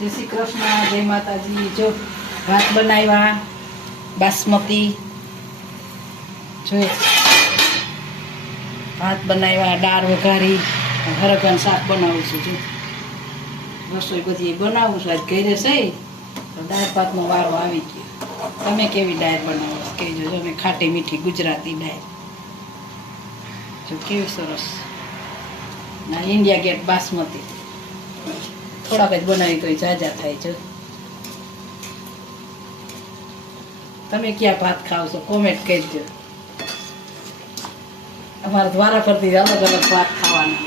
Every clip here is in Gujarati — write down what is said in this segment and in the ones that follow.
जय श्री कृष्ण जय माताजी। जो भात बनाव्या बासमती, जो भात बनाव्या, दाळ वघारी, हरकन शाक बनाવું છું। જો રસોઈ બધી બનાવું છું। આજ ઘરે છે તો દાળ ભાતનો વારો આવી ગયો। તમે કેવી દાળ બનાવો છો કહેજો। જો મેં ખાટી મીઠી ગુજરાતી દાળ, જો કેવી સરસ ના ઇન્ડિયા ગેટ બાસમતી। થોડાક જ બનાવી તો જાજા થાય। જો તમે ક્યાં ભાત ખાવ છો કોમેન્ટ કરજો। અમારા દ્વારા પરથી અલગ અલગ ભાત ખાવાના।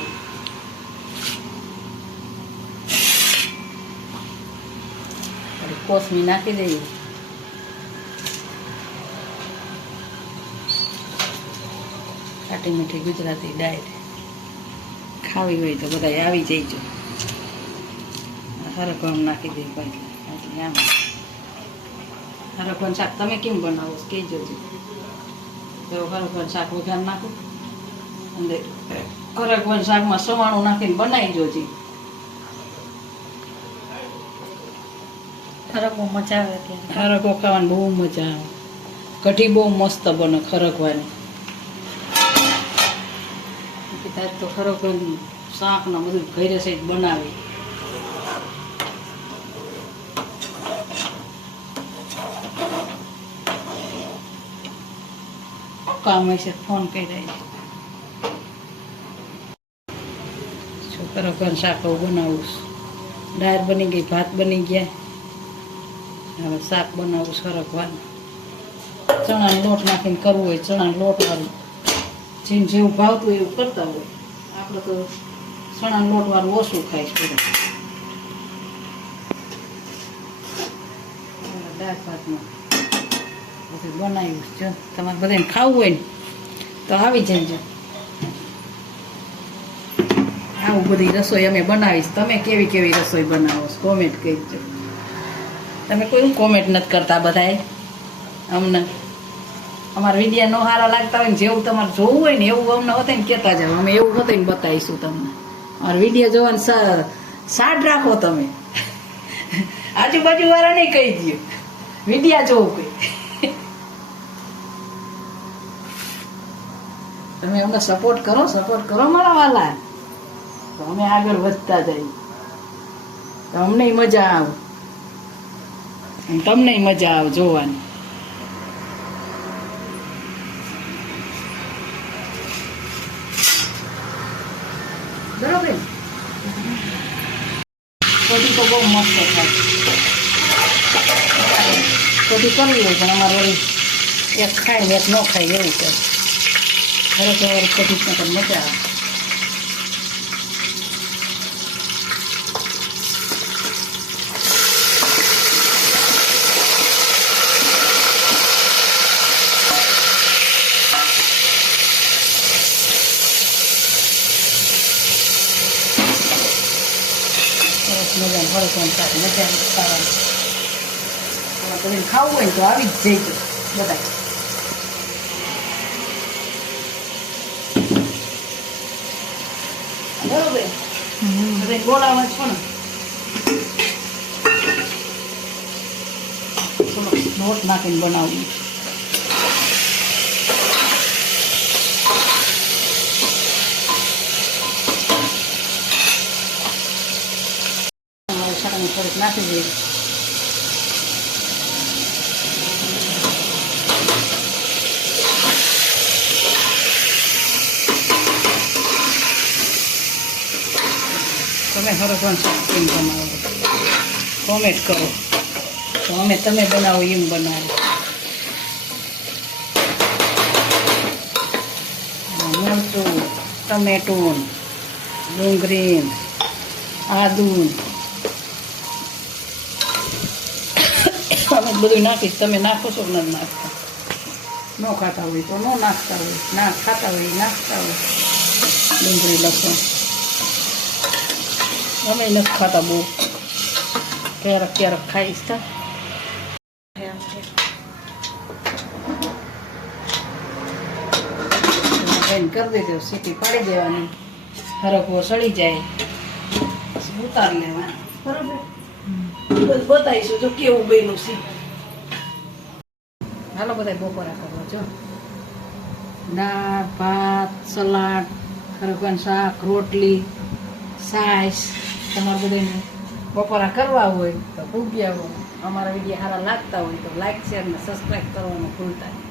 કોથમીર નાખી દઈએ। ખાટી મીઠી ગુજરાતી દાળ ખાવી હોય તો બધા આવી જઈજો। હરકણ નાખી દઈએ એટલે આમ હરકણ શાક તમે કેમ બનાવો કહેજો। જો હરકણ શાક વઘાર નાખું અને હરકણ શાકમાં સવાણું નાખીને બનાવી જોજી। ખરકવો મજા આવે ત્યારે ખરકો ખાવાની બહુ મજા આવે। કઢી બહુ મસ્ત બને ખરકવાની। ત્યારે તો ખરકવાનું શાક ને બધું ઘરે સહિત બનાવી। કામ હશે ફોન કરી દઈએ। ખરકવાનું શાક બનાવું। દાળ બની ગઈ, ભાત બની ગયા, હવે શાક બનાવું સરગવાનું। ચણાનો લોટ નાખીને કરવું હોય ચણાનો લોટ વાળું, જેમ જેવું ભાવતું હોય એવું કરતા હોય। આપણે તો ચણાનો લોટ વાળું ઓછું ખાઈશ બધું। દાળ ભાતમાં બધું બનાવ્યું। જો તમારે બધાને ખાવું હોય ને તો આવી જજો। આવું બધી રસોઈ અમે બનાવીશ। તમે કેવી કેવી રસોઈ બનાવો છો કોમેન્ટ કરજો। તમે કોઈ કોમેન્ટ નથી કરતા બધાએ અમને। અમારા વિડીયો ન સારા લાગતા હોય ને જેવું તમારે જોવું હોય ને એવું અમને હોતે ને કહેતા જાઓ। અમે એવું હોતે ને બતાવીશું તમને। અમારા વિડીયો જોવાનું સાડ રાખો તમે। આજુબાજુ વાળા નહીં કહી દો વિડીયો જોવું કઈ। તમે અમને સપોર્ટ કરો મારા વાલા, તો અમે આગળ વધતા જઈએ તો અમને મજા આવે અને તમને મજા આવે જોવાની। બરોબર કઢી તો બહુ મસ્ત થાય। કઢી કરવી હોય પણ અમારે વળી એક ખાય ને એક ન ખાય એવું છે। ખરેખર કઢી પણ મજા આવે। મજા હળકણ શાક મજા ખાવાની। તમારે ખાવું હોય ને તો આવી જ જઈજો બધા। બરોબર બધા બોલાવા છો ને થોડો લોટ નાખીને બનાવું। થોડીક નાખી દઈએ। તમે હરકણ શાક કેમ બનાવો કોમેન્ટ કરો તો અમે તમે બનાવો એમ બનાવો। મરચું, ટમેટું, ડુંગળી, આદુ અમે બધું નાખીશ। તમે નાખો છો કે નથી નાખતા? ન ખાતા હોય તો ન નાખતા હોય, ના ખાતા હોય નાખતા હોય। ડુંગળી લસણ અમે નથી ખાતા બહુ, ક્યારેક ક્યારેક ખાઈશ। તો કરી દેજો, સીટી પાડી દેવાની, હરકવો સળી જાય પછી ઉતારી લેવાની। બરાબર બસ બતાવીશું જો કેવું બન્યું છે. હાલો બધા બપોરા કરવા જો દાળ ભાત સલાડ ખરેખર શાક રોટલી છાશ. તમારે બધાને બપોરા કરવા હોય તો ભૂગ્યા હોય અમારા વિડીયો સારા લાગતા હોય તો લાઈક શેર ને સબસ્ક્રાઈબ કરવાનું ભૂલતા નહીં.